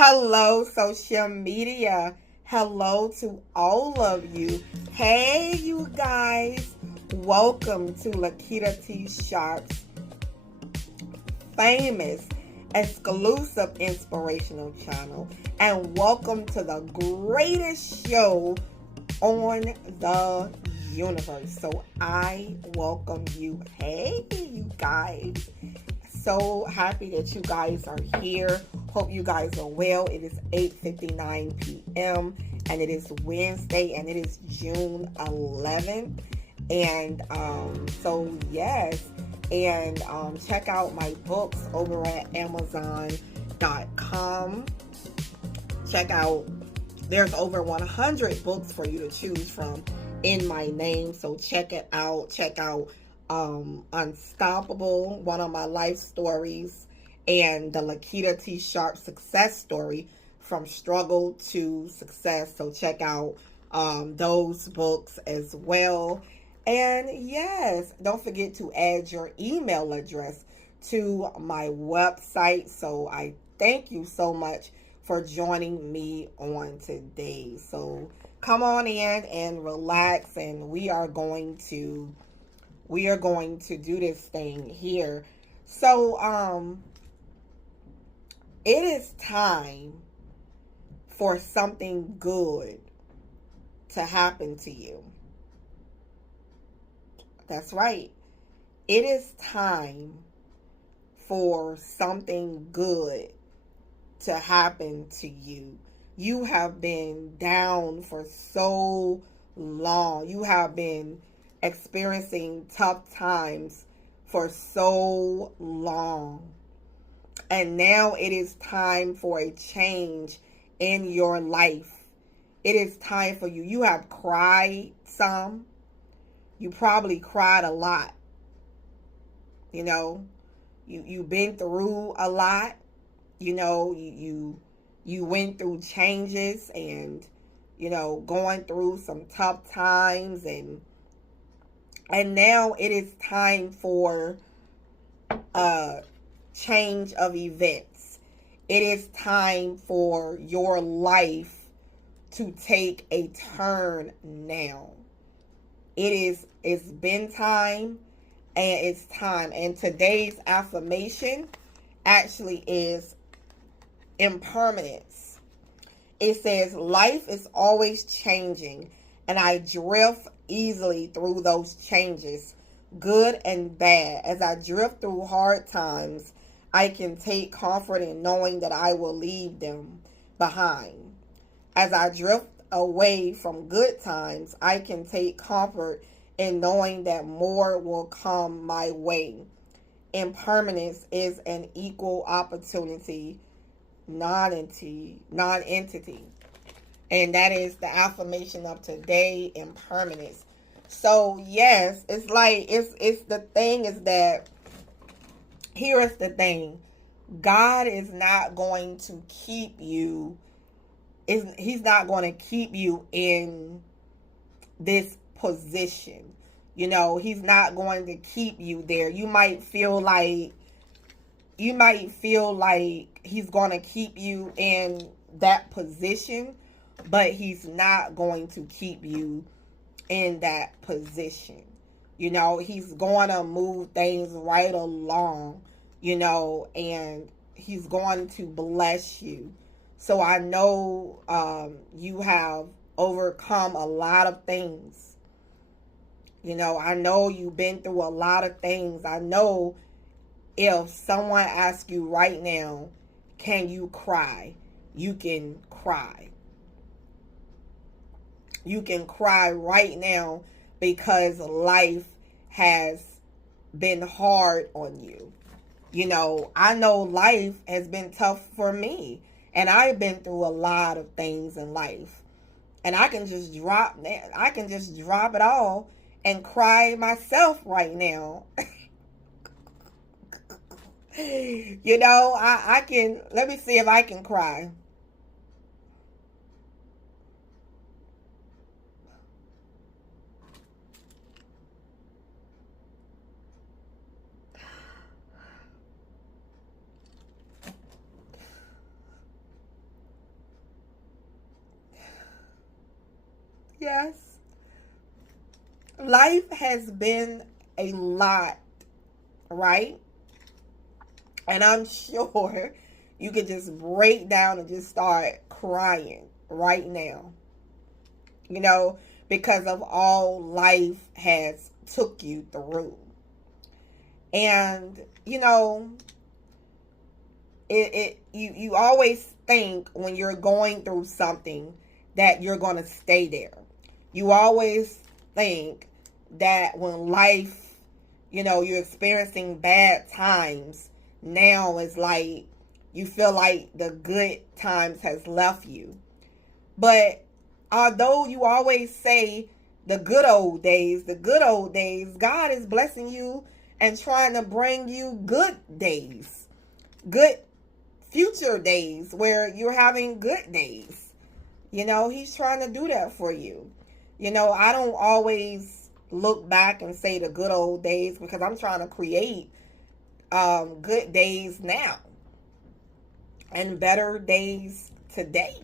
Hello, social media. Hello to all of you. Hey, you guys. Welcome to Lakitatsharpe's famous, exclusive inspirational channel. And welcome to the greatest show on the universe. So I welcome you. Hey, you guys. So happy that you guys are here. Hope you guys are well. It is 8:59 p.m. and it is Wednesday and it is June 11th. And so yes, and check out my books over at Amazon.com. Check out, there's over 100 books for you to choose from in my name. So check it out. Check out Unstoppable, one of my life stories, and the Lakitatsharpe success story, from struggle to success. So check out those books as well. And yes, don't forget to add your email address to my website. So I thank you so much for joining me on today. So come on in and relax, and we are going to do this thing here. So it is time for something good to happen to you. That's right. It is time for something good to happen to you. You have been down for so long. You have been experiencing tough times for so long. And now it is time for a change in your life. It is time for you. You have cried some. You probably cried a lot. You know, you've been through a lot. You know, you went through changes and, you know, going through some tough times, and now it is time for a change of events. It is time for your life to take a turn now. It's been time, and it's time. And today's affirmation actually is impermanence. It says, life is always changing, and I drift easily through those changes, good and bad. As I drift through hard times, I can take comfort in knowing that I will leave them behind. As I drift away from good times, I can take comfort in knowing that more will come my way. Impermanence is an equal opportunity non-entity. And that is the affirmation of today, impermanence. So yes, it's like, it's the thing is that, here is the thing. God is not going to keep you, he's not going to keep you in this position. You know, he's not going to keep you there. You might feel like he's going to keep you in that position, but he's not going to keep you in that position. You know, he's going to move things right along, you know, and he's going to bless you. So I know you have overcome a lot of things. You know, I know you've been through a lot of things. I know if someone asks you right now, can you cry? You can cry. You can cry right now because life has been hard on you. You know, I know life has been tough for me, and I've been through a lot of things in life. And I can just drop it all and cry myself right now. You know, I can, let me see if I can cry. Yes. Life has been a lot, right? And I'm sure you could just break down and just start crying right now. You know, because of all life has took you through. And, you always think when you're going through something that you're going to stay there. You always think that when life, you're experiencing bad times, now it's like you feel like the good times has left you. But although you always say the good old days, God is blessing you and trying to bring you good days, good future days where you're having good days. He's trying to do that for you. I don't always look back and say the good old days because I'm trying to create good days now and better days today.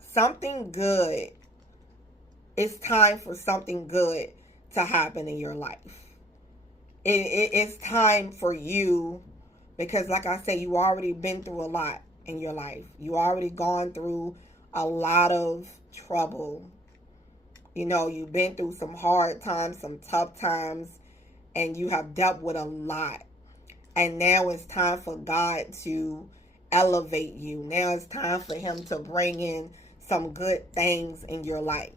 Something good. It's time for something good to happen in your life. It's time for you because, like I said, you already been through a lot in your life. You already gone through a lot of trouble. You've been through some hard times, some tough times, and you have dealt with a lot. And now it's time for God to elevate you. Now it's time for Him to bring in some good things in your life.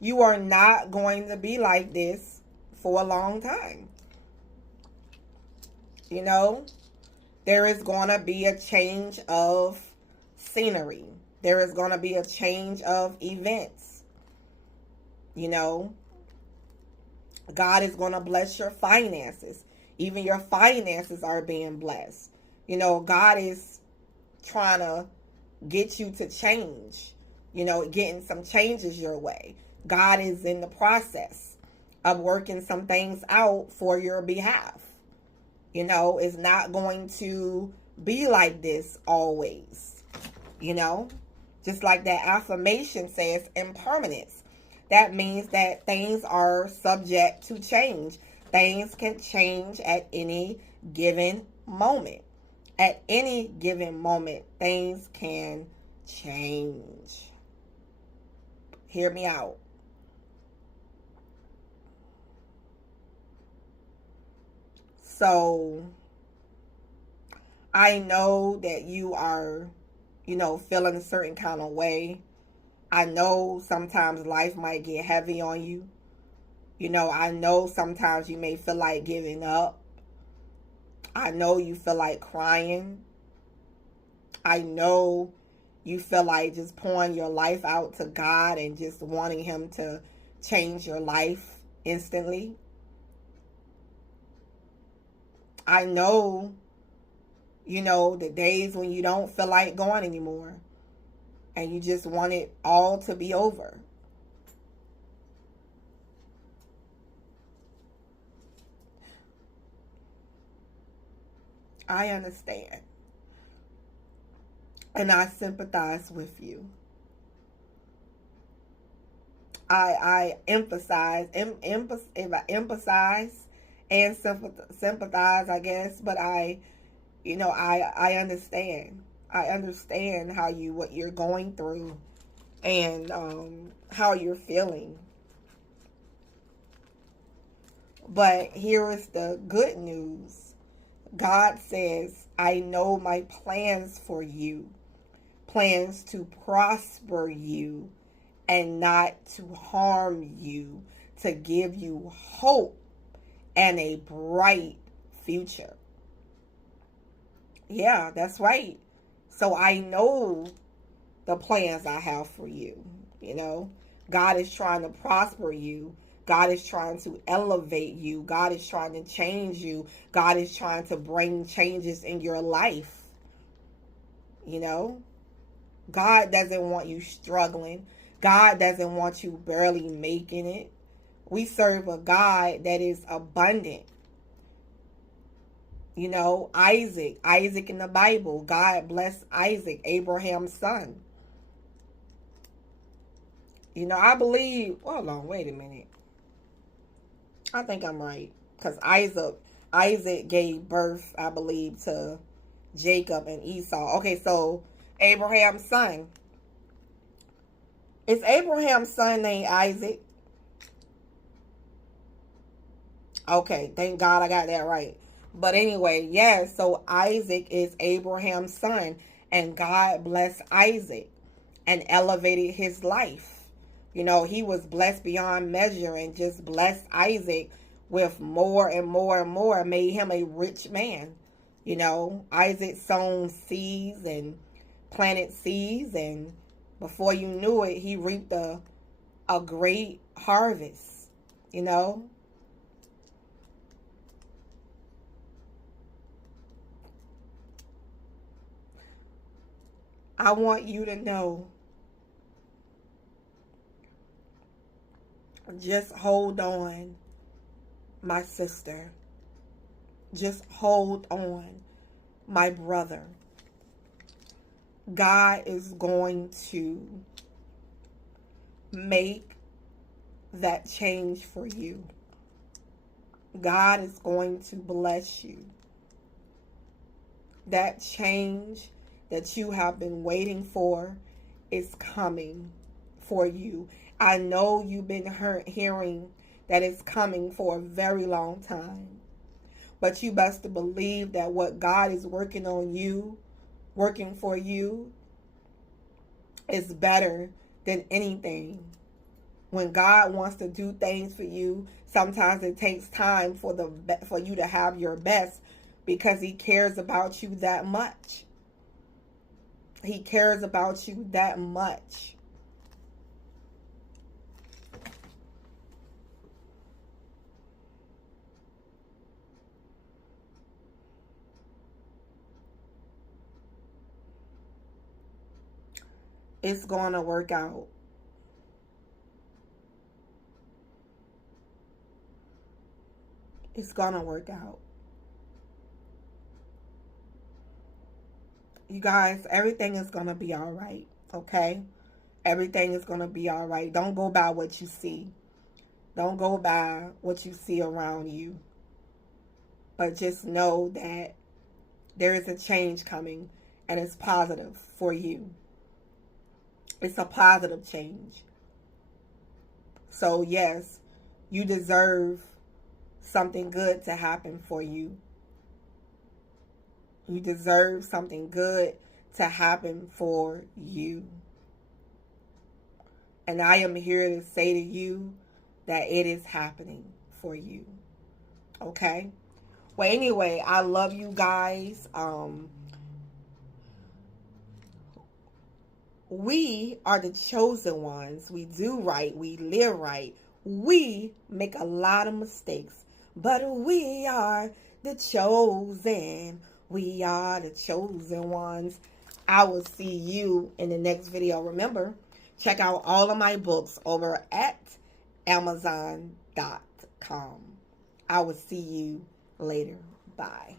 You are not going to be like this for a long time. There is going to be a change of scenery. There is going to be a change of events. God is going to bless your finances. Even your finances are being blessed. God is trying to get you to change, getting some changes your way. God is in the process of working some things out for your behalf. It's not going to be like this always. Just like that affirmation says, impermanence. That means that things are subject to change. Things can change at any given moment. At any given moment, things can change. Hear me out. So, I know that you are, feeling a certain kind of way. I know sometimes life might get heavy on you. I know sometimes you may feel like giving up. I know you feel like crying. I know you feel like just pouring your life out to God and just wanting Him to change your life instantly. I know, the days when you don't feel like going anymore and you just want it all to be over. I understand. And I sympathize with you. I emphasize, empathize and sympathize, I guess, but I understand. I understand what you're going through and how you're feeling. But here is the good news. God says, I know my plans for you, plans to prosper you and not to harm you, to give you hope and a bright future. Yeah, that's right. So I know the plans I have for you. God is trying to prosper you. God is trying to elevate you. God is trying to change you. God is trying to bring changes in your life. God doesn't want you struggling. God doesn't want you barely making it. We serve a God that is abundant. You know, Isaac in the Bible, God blessed Isaac, Abraham's son. You know, I believe, hold on, wait a minute. I think I'm right. Because Isaac gave birth, I believe, to Jacob and Esau. Okay, so Abraham's son. Is Abraham's son named Isaac? Okay, thank God I got that right. But anyway, yes, so Isaac is Abraham's son. And God blessed Isaac and elevated his life. You know, he was blessed beyond measure and just blessed Isaac with more and more and more, made him a rich man. You know, Isaac sown seeds and planted seeds, and before you knew it, he reaped a great harvest, you know. I want you to know, just hold on, my sister. Just hold on, my brother. God is going to make that change for you. God is going to bless you. That change that you have been waiting for is coming for you. I know you've been hearing that it's coming for a very long time. But you best to believe that what God is working on you, working for you, is better than anything. When God wants to do things for you, sometimes it takes time for you to have your best, because He cares about you that much. He cares about you that much. It's going to work out. It's going to work out. You guys, everything is going to be all right, okay? Everything is going to be all right. Don't go by what you see. Don't go by what you see around you. But just know that there is a change coming, and it's positive for you. It's a positive change. So yes, you deserve something good to happen for you. You deserve something good to happen for you. And I am here to say to you that it is happening for you. Okay? Well, anyway, I love you guys. We are the chosen ones. We do right. We live right. We make a lot of mistakes, but we are the chosen. We are the chosen ones. I will see you in the next video. Remember, check out all of my books over at Amazon.com. I will see you later. Bye.